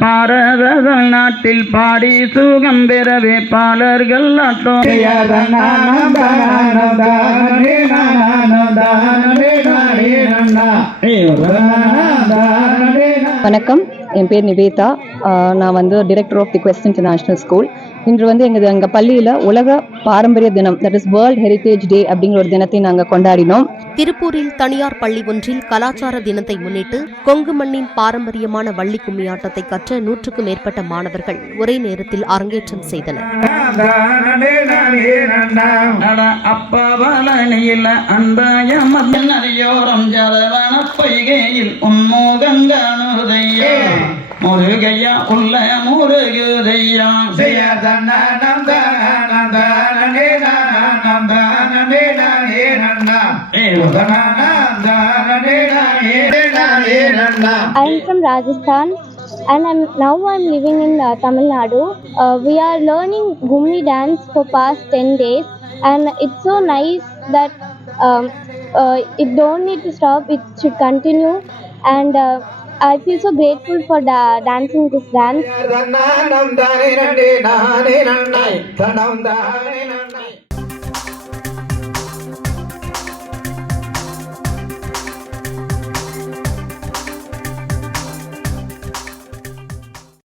பாரத நாட்டில் பாடி சுகம் பெற வேட்பாளர்கள் வணக்கம், என் பேர் நிவேதா. நான் வந்து director of the Quest International School. இன்று வந்து எங்கள் பள்ளியில் உலக பாரம்பரிய தினம், that is world heritage day அப்படிங்கிற ஒரு தினத்தை நாங்கள் கொண்டாடினோம். திருப்பூரில் தனியார் பள்ளி ஒன்றில் கலாச்சார தினத்தை முன்னிட்டு கொங்கு மண்ணின் பாரம்பரியமான வள்ளி கும்மியாட்டத்தை கற்ற 100க்கும் மேற்பட்ட மாணவர்கள் ஒரே நேரத்தில் அரங்கேற்றம் செய்தனர். முருகையா உள்ள முருகுதையா I'm from Rajasthan and now I'm living in Tamil Nadu. We are learning Gummi dance for past 10 days and it's so nice that it don't need to stop, it should continue and I feel so grateful for dancing this dance.